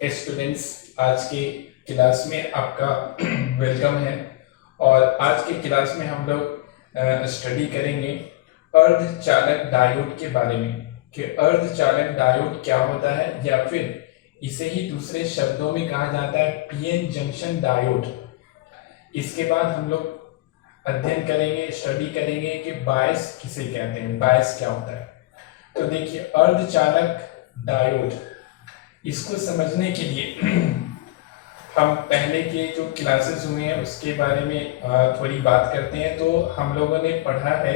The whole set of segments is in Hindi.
स्टूडेंट्स, आज के क्लास में आपका वेलकम है। और आज के क्लास में हम लोग स्टडी करेंगे अर्धचालक डायोड के बारे में कि अर्धचालक डायोड क्या होता है, या फिर इसे ही दूसरे शब्दों में कहा जाता है पीएन जंक्शन डायोड। इसके बाद हम लोग अध्ययन करेंगे, स्टडी करेंगे कि बायस किसे कहते हैं, बायस क्या होता है। तो देखिए, अर्धचालक डायोड, इसको समझने के लिए हम पहले के जो क्लासेस हुए हैं उसके बारे में थोड़ी बात करते हैं। तो हम लोगों ने पढ़ा है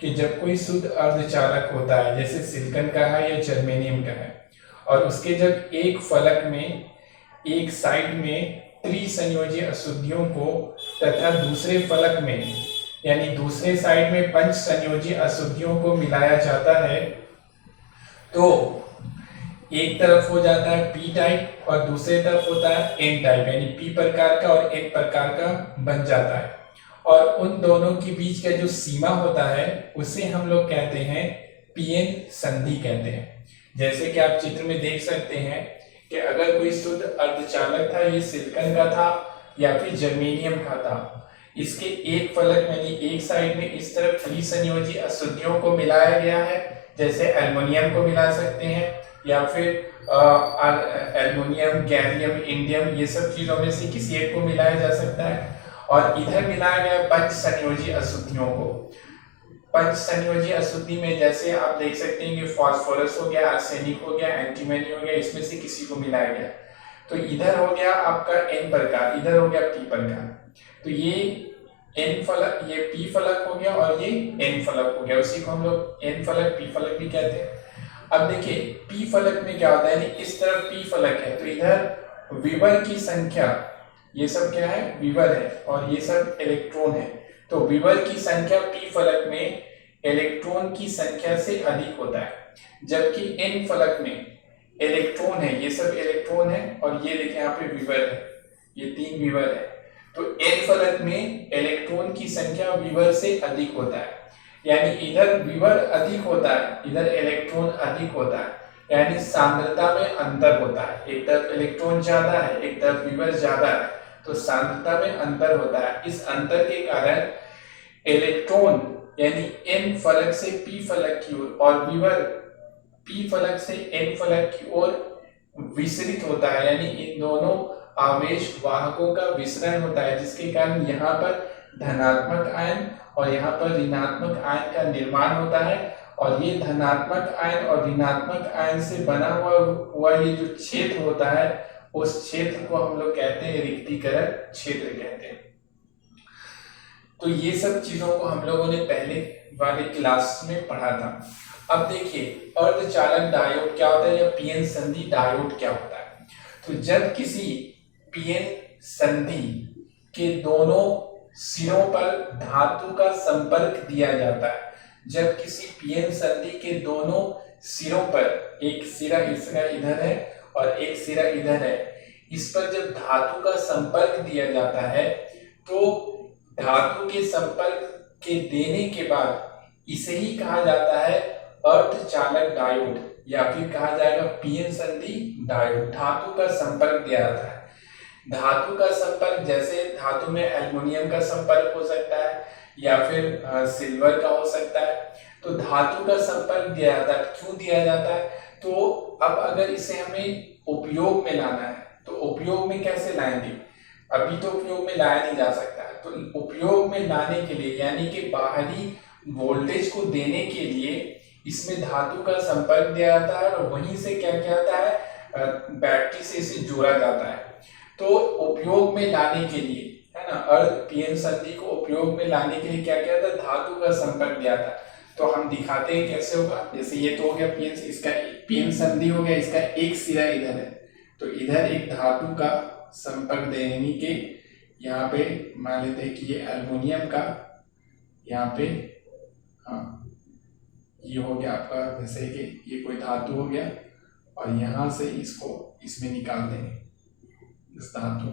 कि जब कोई शुद्ध अर्धचालक होता है, जैसे सिलिकॉन का है या जर्मेनियम का है, और उसके जब एक फलक में एक साइड में त्रिसंयोजी अशुद्धियों को तथा दूसरे फलक में यानी दूसरे साइड में पंच संयोजी अशुद्धियों को मिलाया जाता है, तो एक तरफ हो जाता है पी टाइप और दूसरे तरफ होता है एन टाइप, यानी पी प्रकार का और एन प्रकार का बन जाता है। और उन दोनों के बीच का जो सीमा होता है उसे हम लोग कहते हैं पीएन संधि कहते हैं। जैसे कि आप चित्र में देख सकते हैं कि अगर कोई शुद्ध अर्धचालक था, ये सिलिकॉन का था या फिर जर्मेनियम का था, इसके एक फलक यानी एक साइड में इस तरफ त्रिसंयोजी अशुद्धियों को मिलाया गया है, जैसे एल्युमिनियम को मिला सकते हैं या फिर एल्युमिनियम, गैलियम, इंडियम, ये सब चीजों में से किसी एक को मिलाया जा सकता है। और इधर मिलाया गया पंच संयोजी अशुद्धियों को। पंच संयोजी अशुद्धि में जैसे आप देख सकते हैं कि फास्फोरस हो गया, आर्सेनिक हो गया, एंटीमनी हो गया, इसमें से किसी को मिलाया गया। तो इधर हो गया आपका एन प्रकार, इधर हो गया पी प्रकार। तो ये एन फलक, ये पी फलक हो गया और ये एन फलक हो गया, उसी को हम लोग एन फलक पी फलक भी कहते हैं। अब देखिए, पी फलक में क्या होता है, इस तरफ पी फलक है तो इधर विवर की संख्या, ये सब क्या है, विवर है, और ये सब इलेक्ट्रॉन है। तो विवर की संख्या पी फलक में इलेक्ट्रॉन की संख्या से अधिक होता है, जबकि एन फलक में इलेक्ट्रॉन है, ये सब इलेक्ट्रॉन है, और ये देखिए यहाँ पे विवर है, ये 3 विवर है। तो एन फलक में इलेक्ट्रॉन की संख्या विवर से अधिक होता है, यानी इधर विवर अधिक होता है, इधर इलेक्ट्रॉन अधिक होता है, यानी सांद्रता में अंतर होता है। एक तरफ इलेक्ट्रॉन ज्यादा है, एक तरफ विवर ज्यादा है, तो सांद्रता में अंतर होता है। इस अंतर के कारण इलेक्ट्रॉन यानी एन फलक से पी फलक की ओर और विवर पी फलक से एन फलक की ओर विसरित होता है, यानी इन दोनों आवेश वाहकों का विसरण होता है, जिसके कारण यहाँ पर धनात्मक आयन और यहाँ पर ऋणात्मक आयन का निर्माण होता है। और ये धनात्मक आयन और ऋणात्मक आयन से बना हुआ ये जो क्षेत्र होता है, उस क्षेत्र को हम लोग कहते हैं रिक्तीकरण क्षेत्र कहते हैं। तो ये सब चीजों को हम लोगों ने पहले वाले क्लास में पढ़ा था। अब देखिए, अर्धचालक डायोड क्या होता है या पीएन संधि डायोड क्या होता है। तो जब किसी पीएन संधि के दोनों सिरों पर धातु का संपर्क दिया जाता है, जब किसी पीएन संधि के दोनों सिरों पर, एक सिरा इधर है और एक सिरा इधर है, इस पर जब धातु का संपर्क दिया जाता है, तो धातु के संपर्क के देने के बाद इसे ही कहा जाता है अर्धचालक डायोड, या फिर कहा जाएगा पीएन संधि डायोड। धातु का संपर्क दिया जाता है। धातु का संपर्क, जैसे धातु में एल्युमिनियम का संपर्क हो सकता है या फिर सिल्वर का हो सकता है। तो धातु का संपर्क दिया जाता है। क्यों दिया जाता है? तो अब अगर इसे हमें उपयोग में लाना है, तो उपयोग में कैसे लाएंगे? अभी तो उपयोग में लाया नहीं जा सकता है, तो उपयोग में लाने के लिए यानी कि बाहरी वोल्टेज को देने के लिए इसमें धातु का संपर्क दिया जाता है, और वहीं से क्या किया जाता है, बैटरी से इसे जोड़ा जाता है। तो उपयोग में लाने के लिए, है ना, पीएन संधि को उपयोग में लाने के लिए क्या किया था, धातु का संपर्क दिया था। तो हम दिखाते हैं कैसे होगा। जैसे ये तो हो गया पीएन, इसका पीएन संधि हो गया, इसका एक सिरा इधर है, तो इधर एक धातु का संपर्क देने के, यहाँ पे मान लेते हैं कि ये एल्युमिनियम का, यहाँ पे, हाँ, ये हो गया आपका, जैसे कि ये कोई धातु हो गया, और यहाँ से इसको इसमें निकाल देंगे, इस धातु,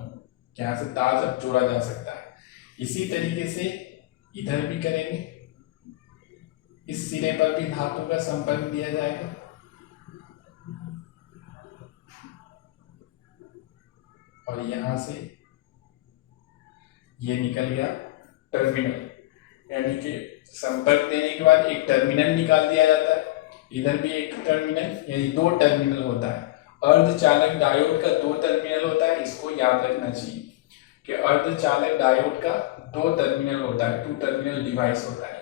यहाँ से तार अब जोड़ा जा सकता है। इसी तरीके से इधर भी करेंगे, इस सिरे पर भी धातु का संपर्क दिया जाएगा, और यहाँ से ये निकल गया टर्मिनल, यानी कि संपर्क देने के बाद एक टर्मिनल निकाल दिया जाता है, इधर भी एक टर्मिनल, यानी दो टर्मिनल होता है। अर्धचालक डायोड का दो टर्मिनल होता है, इसको याद रखना चाहिए कि अर्धचालक डायोड का दो टर्मिनल होता है, टू टर्मिनल डिवाइस होता है।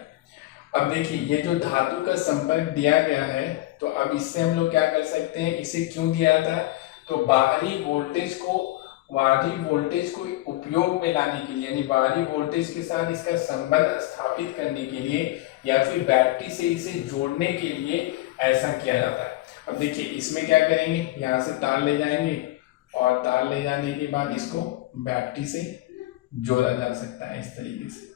अब देखिए ये जो धातु का संपर्क दिया गया है, तो अब इससे हम लोग क्या कर सकते हैं, इसे क्यों दिया जाता है, तो बाहरी वोल्टेज को उपयोग में लाने के लिए, यानी बाहरी वोल्टेज के साथ इसका संबंध स्थापित करने के लिए या फिर बैटरी से इसे जोड़ने के लिए ऐसा किया जाता है। अब देखिए इसमें क्या करेंगे, यहाँ से तार ले जाएंगे और तार ले जाने के बाद इसको बैटरी से जोड़ा जा सकता है इस तरीके से।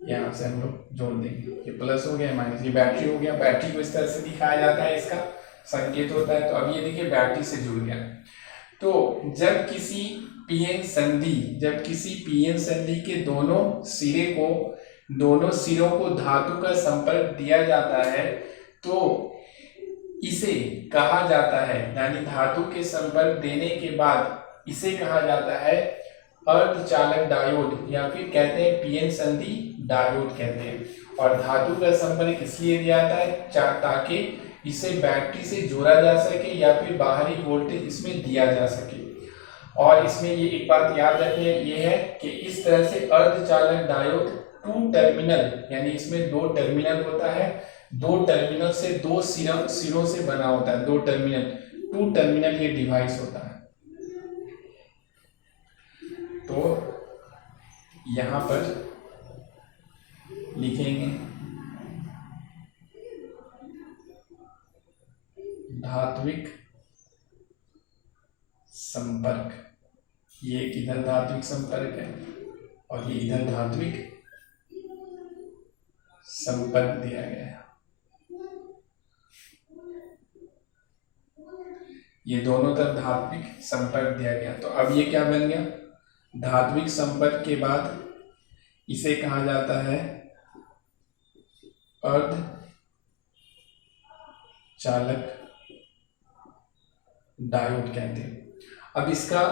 यहाँ से हम लोग जोड़ देंगे, ये प्लस हो गया, माइनस, ये बैटरी हो गया। बैटरी को इस तरह से दिखाया जाता है, इसका संकेत होता है। तो अब ये देखिए बैटरी से जुड़ गया। तो जब किसी पीएन संधि के दोनों सिरों को धातु का संपर्क दिया जाता है, तो इसे कहा जाता है, यानी धातु के संपर्क देने के बाद इसे कहा जाता है अर्धचालक डायोड, या फिर कहते हैं पीएन संधि डायोड कहते हैं। और धातु का संपर्क इसलिए दिया जाता है ताकि इसे बैटरी से जोड़ा जा सके या फिर बाहरी वोल्टेज इसमें दिया जा सके। और इसमें ये एक बात याद रखने ये है कि इस तरह से अर्धचालक डायोड टू टर्मिनल, यानी इसमें दो टर्मिनल होता है, दो टर्मिनल से दो सिरों से बना होता है, दो टर्मिनल, टू टर्मिनल ये डिवाइस होता है। तो यहां पर लिखेंगे धात्विक संपर्क, ये इधर धात्विक संपर्क है और ये इधर धात्विक संपर्क दिया गया है। ये दोनों तरफ धात्विक संपर्क दिया गया। तो अब ये क्या बन गया, धात्विक संपर्क के बाद इसे कहा जाता है अर्धचालक डायोड कहते हैं। अब इसका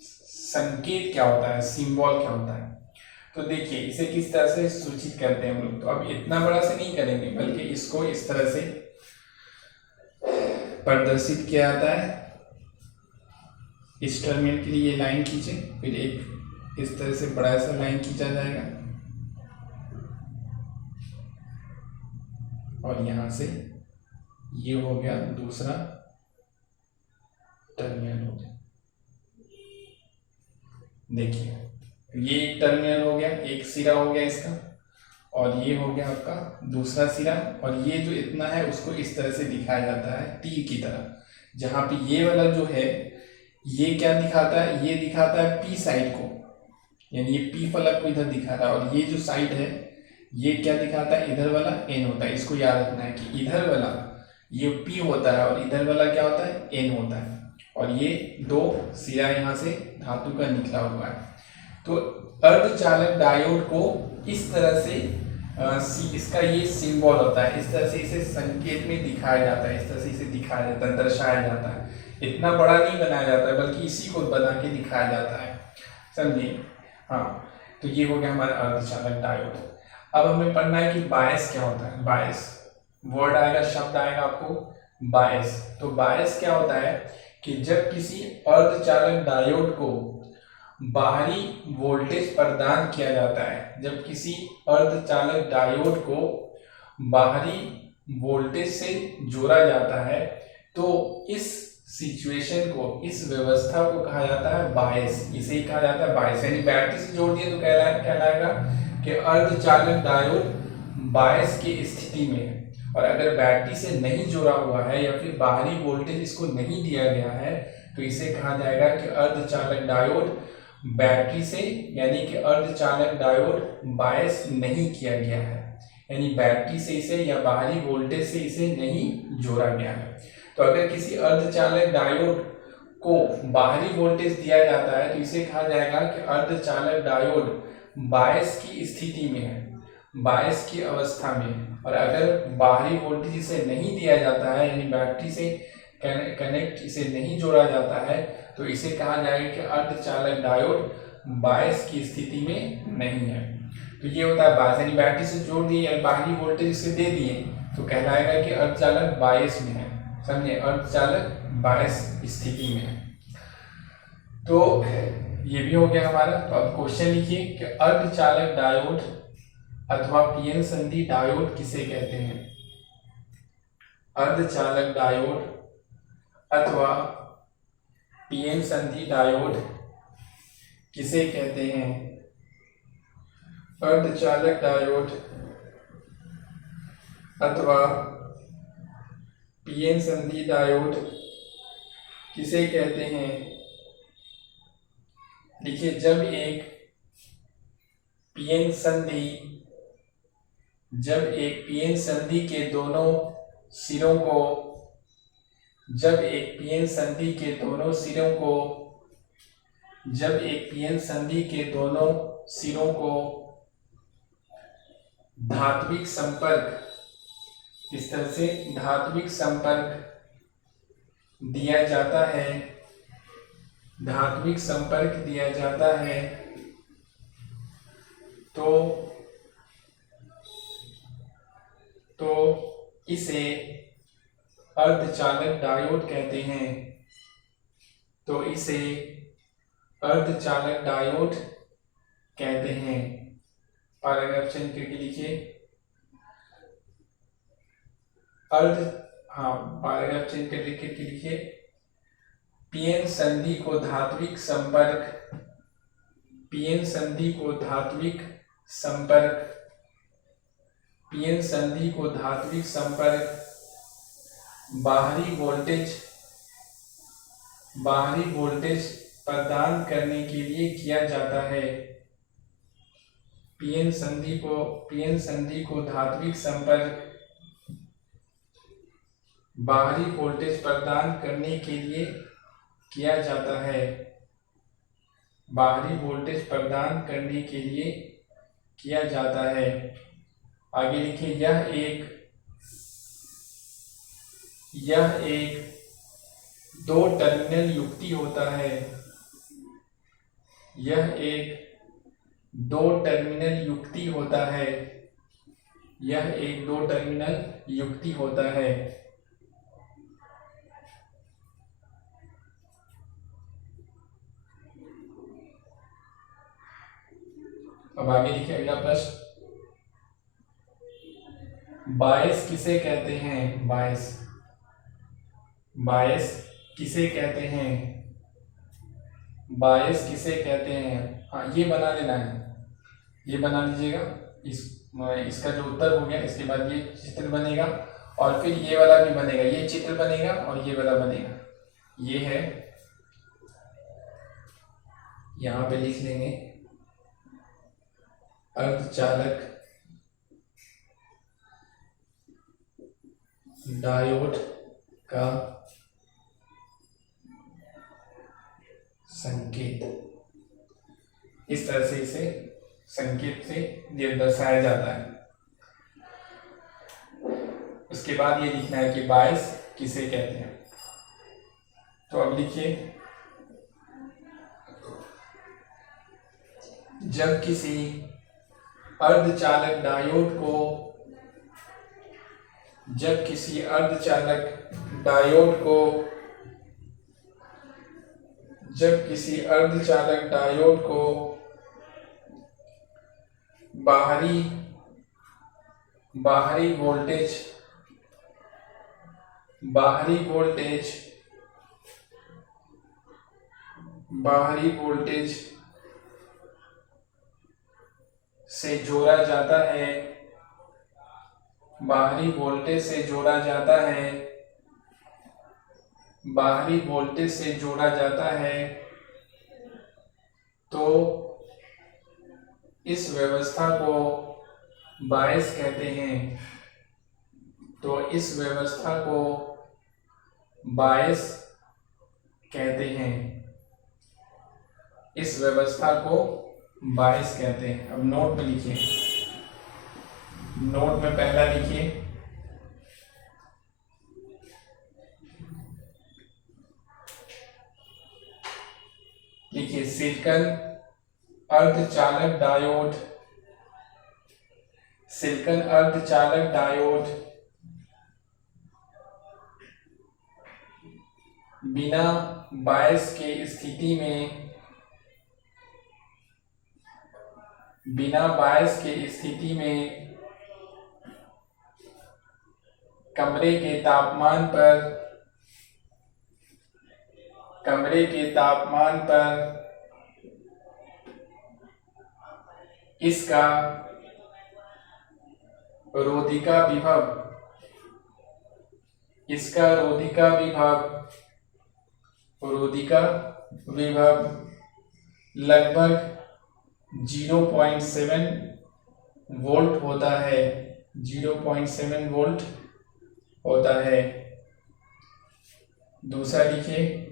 संकेत क्या होता है, सिंबल क्या होता है, तो देखिए इसे किस तरह से सूचित करते हैं हम लोग। तो अब इतना बड़ा से नहीं करेंगे, बल्कि इसको इस तरह से प्रदर्शित किया जाता है। इस टर्मिनल के लिए ये लाइन खींचे, फिर एक इस तरह से बड़ा सा लाइन खींचा जाएगा और यहां से ये हो गया दूसरा टर्मिनल हो गया। देखिए ये एक टर्मिनल हो गया, एक सिरा हो गया इसका, और ये हो गया आपका दूसरा सिरा। और ये जो इतना है उसको इस तरह से दिखाया जाता है तीर की तरह। जहां पे ये वाला जो है ये क्या दिखाता है, ये दिखाता है पी साइड को, यानी ये पी फलक को इधर दिखा रहा है। और ये जो साइड है ये क्या दिखाता है, इधर वाला एन होता है। इसको याद रखना है कि इधर वाला ये पी होता है और इधर वाला क्या होता है, एन होता है। और ये दो सिरा यहाँ से धातु का निकला हुआ है। तो अर्धचालक डायोड को इस तरह से इसका ये सिंबल होता है, इस तरह से इसे संकेत में दिखाया जाता है, इस तरह से इसे दिखाया जाता है, दर्शाया जाता है। इतना बड़ा नहीं बनाया जाता है, बल्कि इसी को बना के दिखाया जाता है, समझिए। हाँ, तो ये हो गया हमारा अर्धचालक डायोड। अब हमें पढ़ना है कि बायस क्या होता है। बायस वर्ड आएगा, शब्द आएगा आपको बायस। तो बायस क्या होता है कि जब किसी अर्धचालक डायोड को बाहरी वोल्टेज प्रदान किया जाता है, जब किसी अर्धचालक डायोड को बाहरी वोल्टेज से जोड़ा जाता है, तो इस सिचुएशन को, इस व्यवस्था को कहा जाता है बायस। इसे ही कहा जाता है बायस। यानी बैटरी से जोड़ दिया तो कहलाएगा कि अर्धचालक डायोड बायस की स्थिति में है। और अगर बैटरी से नहीं जुड़ा हुआ है या फिर बाहरी वोल्टेज इसको नहीं दिया गया है, तो इसे कहा जाएगा कि अर्धचालक डायोड बैटरी से, यानी कि अर्धचालक डायोड बायस नहीं किया गया है, यानी बैटरी से इसे या बाहरी वोल्टेज से इसे नहीं जोड़ा गया है। तो अगर किसी अर्धचालक डायोड को बाहरी वोल्टेज दिया जाता है, तो इसे कहा जाएगा कि अर्धचालक डायोड बायस की स्थिति में है, बायस की अवस्था में। और अगर बाहरी वोल्टेज इसे नहीं दिया जाता है, यानी बैटरी से कनेक्ट इसे नहीं जोड़ा जाता है, तो इसे कहा जाएगा कि अर्धचालक डायोड बायस की स्थिति में नहीं है। तो ये होता है बायस, यानी बैटरी से जोड़ दिए या बाहरी वोल्टेज से दे दिए तो कहलाएगा कि अर्धचालक बायस में है। समझे, अर्धचालक बायस स्थिति में है। तो ये भी हो गया हमारा। तो अब क्वेश्चन लिखिए कि अर्धचालक डायोड अथवा पीएन संधि डायोड किसे कहते हैं। अर्धचालक डायोड अथवा पीएन संधि डायोड किसे कहते हैं। अर्धचालक डायोड अथवा पीएन संधि डायोड किसे कहते हैं। देखिए, जब एक पीएन संधि के दोनों सिरों को जब एक पीएन संधि के दोनों सिरों को धात्विक संपर्क, इस तरह से धात्विक संपर्क दिया जाता है, तो इसे अर्धचालक डायोड कहते हैं। पैराग्राफ चेंज करके लिखिए। पैराग्राफ चेंज करके लिखिए। पीएन संधि को धात्विक संपर्क बाहरी वोल्टेज प्रदान करने के लिए किया जाता है। पीएन संधि को धात्विक संपर्क बाहरी वोल्टेज प्रदान करने के लिए किया जाता है। आगे लिखिए, यह एक दो टर्मिनल युक्ति होता है। अब आगे लिखिए अगला प्रश्न। बायस किसे कहते हैं। हाँ, ये बना लेना है, ये बना लीजिएगा। इसका जो उत्तर हो गया, इसके बाद ये चित्र बनेगा और फिर ये वाला भी बनेगा, ये चित्र बनेगा और ये वाला बनेगा। ये है, यहाँ पे लिख लेंगे अर्धचालक डायोड का संकेत। इस तरह से इसे संकेत से दर्शाया जाता है। उसके बाद ये लिखना है कि बायस किसे कहते हैं। तो अब लिखिए, जब किसी अर्धचालक डायोड को बाहरी वोल्टेज से जोड़ा जाता है, तो इस व्यवस्था को बायस कहते हैं। अब नोट में लिखिए, नोट में पहला लिखिए, देखिए सिलिकॉन अर्धचालक डायोड, सिलिकॉन अर्धचालक डायोड बिना बायस के स्थिति में, बिना बायस के स्थिति में कमरे के तापमान पर, कमरे के तापमान पर इसका रोधिका विभव, इसका रोधिका विभव, रोधिका विभव लगभग 0.7 वोल्ट होता है, 0.7 वोल्ट होता है। दूसरा लिखिए,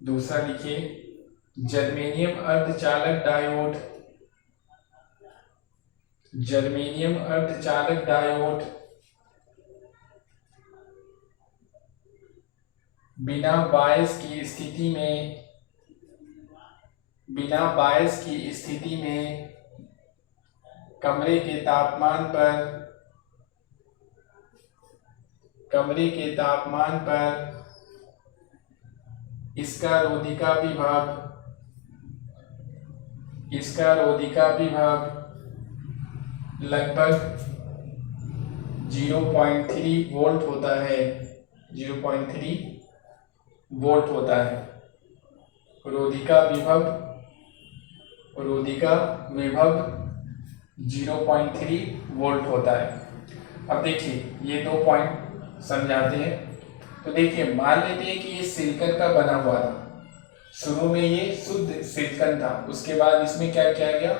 दूसरा लिखिए जर्मेनियम अर्धचालक डायोड, जर्मेनियम अर्धचालक डायोड बिना बायस की स्थिति में, बिना बायस की स्थिति में कमरे के तापमान पर, कमरे के तापमान पर इसका रोधिका विभव, इसका रोधिका विभव लगभग 0.3 वोल्ट होता है, 0.3 वोल्ट होता है। रोधिका विभव, रोधिका विभव 0.3 वोल्ट होता है। अब देखिए ये 2 पॉइंट समझाते हैं। तो देखिए मान लेते हैं कि ये सिलिकॉन का बना हुआ था, शुरू में ये शुद्ध सिलिकॉन था, उसके बाद इसमें क्या किया गया,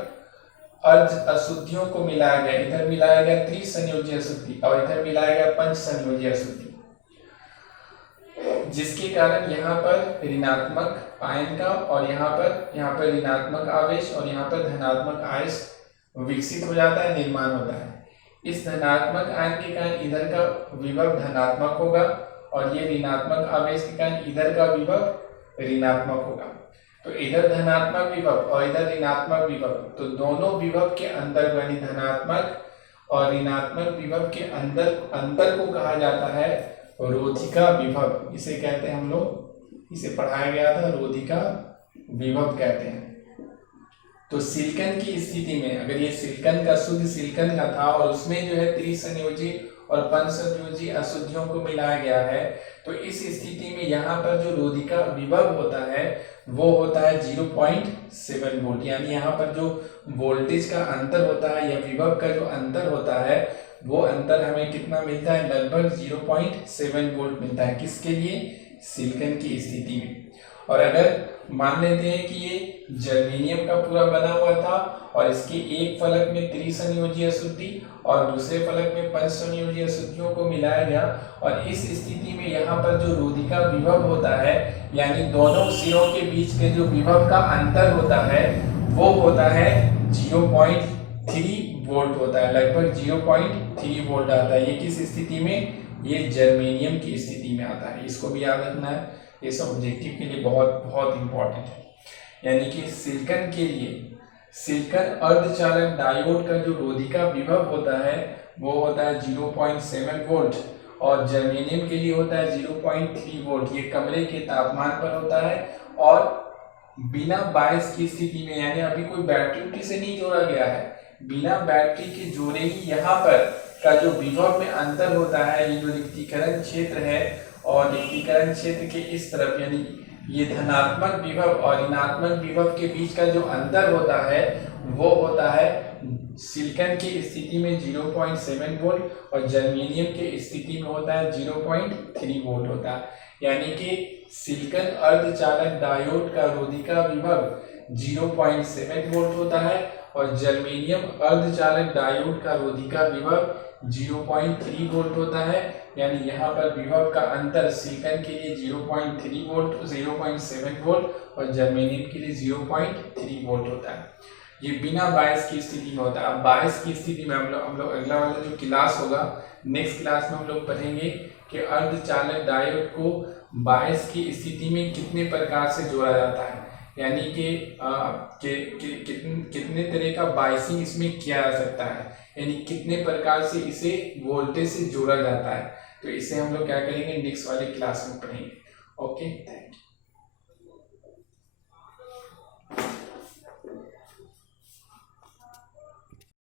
अर्ध अशुद्धियों को मिलाया गया। इधर मिलाया गया त्रिसंयोजी अशुद्धि और इधर मिलाया गया पंच संयोजी अशुद्धि, जिसके कारण यहाँ पर ऋणात्मक आयन का और यहाँ पर ऋणात्मक आवेश और यहाँ पर धनात्मक आवेश विकसित हो जाता है, निर्माण होता है। इस धनात्मक आयन के कारण इधर का विभव धनात्मक होगा और ये ऋणात्मक आवेश के कारण इधर का विभव ऋणात्मक होगा। तो इधर धनात्मक विभव और इधर ऋणात्मक विभव, तो दोनों विभव के अंतर यानी धनात्मक और ऋणात्मक विभव के अंतर को कहा जाता है रोधिका विभव। इसे कहते हैं हम लोग, इसे पढ़ाया गया था, रोधिका विभव कहते हैं। तो सिलिकॉन की स्थिति में अगर ये सिलिकॉन का शुद्ध सिलिकॉन का था और उसमें जो है त्रिसंयोजी और पंचसंयोजी अशुद्धियों को मिलाया गया है, तो इस स्थिति में यहाँ पर जो रोधिका विभव होता है वो होता है 0.7 वोल्ट। यानी यहाँ पर जो वोल्टेज का अंतर होता है या विभव का जो अंतर होता है वो अंतर हमें कितना मिलता है, लगभग 0.7 वोल्ट मिलता है। किसके लिए, सिलिकॉन की स्थिति में। और अगर मान लेते हैं कि ये जर्मेनियम का पूरा बना हुआ था और इसके एक फलक में त्रिसंयोजी अशुद्धि और दूसरे फलक में पंचसंयोजी अशुद्धियों को मिलाया गया, और इस स्थिति में यहाँ पर जो रोधिका विभव होता है यानी दोनों सिरों के बीच के जो विभव का अंतर होता है वो होता है 0.3 वोल्ट होता है, लगभग 0.3 वोल्ट आता है। ये किस स्थिति में, ये जर्मेनियम की स्थिति में आता है। इसको भी याद रखना है, ये सब ऑब्जेक्टिव के लिए बहुत बहुत इंपॉर्टेंट है। यानी कि सिलिकॉन के लिए सिलिकॉन अर्धचालक डायोड का जो रोधिका विभव होता है वो होता है 0.7 वोल्ट और जर्मेनियम के लिए होता है 0.3 वोल्ट। ये कमरे के तापमान पर होता है और बिना बायस की स्थिति में, यानी अभी कोई बैटरी से नहीं जोड़ा गया है, बिना बैटरी के जोड़े ही यहाँ पर का जो विभव में अंतर होता है, ये जो रिक्तीकरण क्षेत्र है और रिक्तीकरण क्षेत्र के इस तरफ यानी ये धनात्मक विभव और ऋणात्मक विभव के बीच का जो अंतर होता है वो होता है सिलिकॉन की स्थिति में 0.7 वोल्ट और जर्मेनियम के स्थिति में होता है 0.3 वोल्ट होता है। यानी कि सिलिकॉन अर्धचालक डायोड का रोधिका विभव 0.7 वोल्ट होता है और जर्मेनियम अर्धचालक डायोड का रोधिका विभव 0.3 वोल्ट होता है। यानी यहाँ पर विभव का अंतर सिलिकॉन के लिए 0.3 वोल्ट 0.7 वोल्ट और जर्मेनियम के लिए 0.3 वोल्ट होता है। ये बिना बायस की स्थिति में होता है। अब बायस की स्थिति में हम लोग अगला वाला जो क्लास होगा, नेक्स्ट क्लास में हम लोग पढ़ेंगे कि अर्धचालक डायोड को बायस की स्थिति में कितने प्रकार से जोड़ा जाता है, यानी कि कितने तरह का बायसिंग इसमें किया जा सकता है, यानी कितने प्रकार से इसे वोल्टेज से जोड़ा जाता है। तो इसे हम लोग क्या करेंगे, नेक्स्ट वाले क्लास में पढ़ेंगे। Okay, thank you.